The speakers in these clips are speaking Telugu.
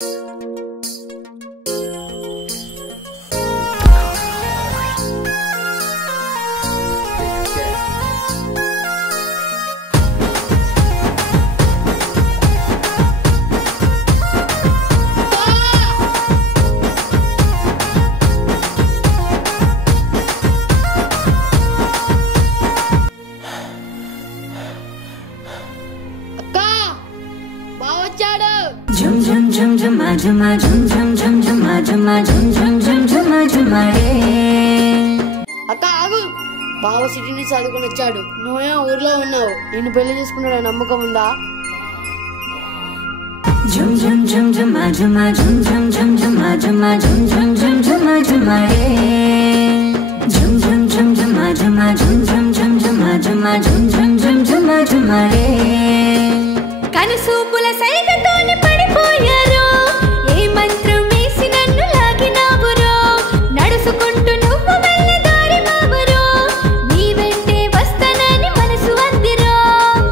అక్క ఆగు, బావ సిటీని చదువుకుని వచ్చాడు, నువ్వే ఊర్లో ఉన్నావు, నిన్ను పెళ్లి చేసుకున్నాడు నమ్మకం ఉందా? కనుసూపుల సైగతోనే పడిపోయారు, ఏ మంత్రం వేసి నన్ను లాగినావురో, నడుచుకుంటూ నువ్వు వెళ్ళే దారి బాబురో, నీ వెంటే వస్తానని మనసు అందిరో.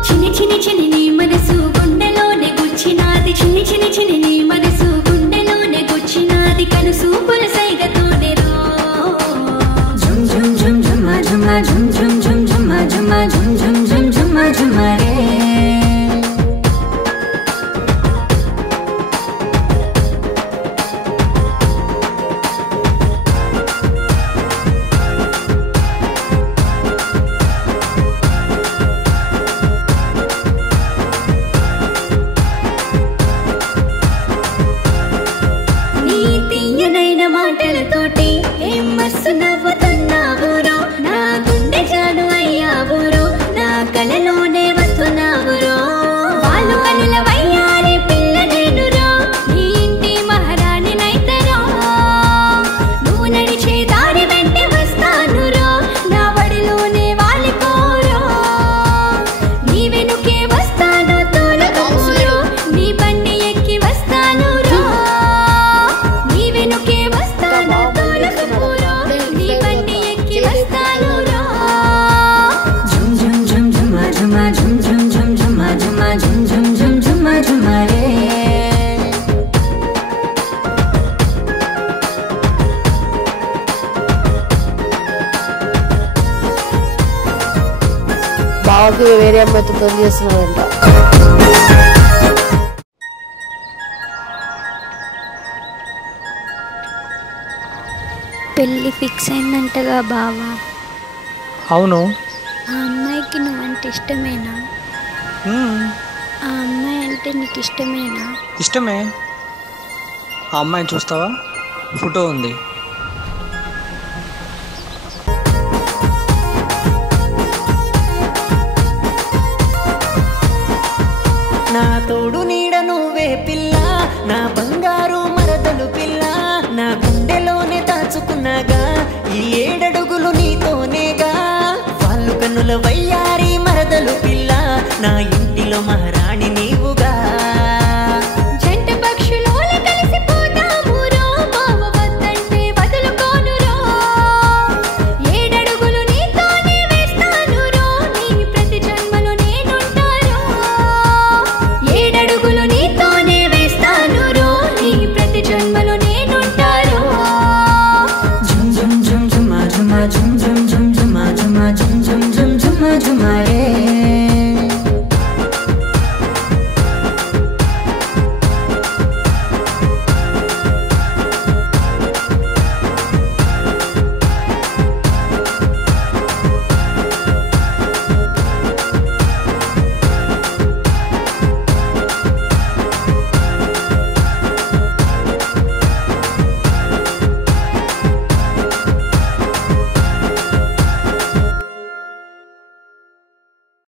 చిన్ని చిన్ని చిన్ని నీ మనసు గుండెలోనే గుచ్చినాది, చిన్ని చిన్ని చిన్ని నీ మనసు గుండెలోనే గుచ్చినాది, కనుసూపుల సైగతోనే రో. జుమ్ జుమ్ జుమ్ జుమ్ జుమ్ జుమ్ జుమ్ జుమ్ జుమ్ జుమ్ జుమ్ జుమ్ జుమ్ జుమ్ జుమ్ రే. మాటలతోటి ఏం మస్తు నవ్వుతున్నావురో, నా గుండె జాను అయ్యావురో, నా కలలోనే వస్తున్నావురో, వాళ్ళు కనుల వయ్యారే పిల్ల నేనురో, నీ ఇంటి మహారాణి నైతరో, నువ్వు నడిచే దారి వెంటే వస్తానురో, నా వడిలోనే వాలిపోరో, నీ వెనుకే వస్తాను తోలకూరో, నీ బండి ఎక్కి వస్తాను రో, నీ వెనుకే వస్తాను తోలకూరో, నీ బండి ఎక్కి వస్తాను రో. జుమ్ జుమ్ జుమ్ జుమ్ జుమ్ జుమ్ జుమ్ జుమ్ జుమ్ జుమ్ జుమ్ జుమ్ జుమ్ జుమ్ జుమ్ రే. బావకి వేరే అమ్మాయితో పెళ్లి చేస్తున్నాడంట. పెళ్ళి ఫిక్స్ అయిందంటగా బావా? అవును. ఆ అమ్మాయికి నువ్వంటే ఇష్టమేనా? ఆ అమ్మాయి అంటే నీకు ఇష్టమేనా? ఇష్టమే. ఆ అమ్మాయిని చూస్తావా? ఫోటో ఉంది. నా తోడు నీడ నువ్వే పిల్ల, నా బంగారు మరదలు పిల్ల, నా గుండెలోనే దాచుకున్నాగా ఈ 7 అడుగులు నీతోనేగా, వాళ్ళు కన్నుల వయ్యారి మరదలు పిల్ల, నా ఇంటిలో మహారాణిని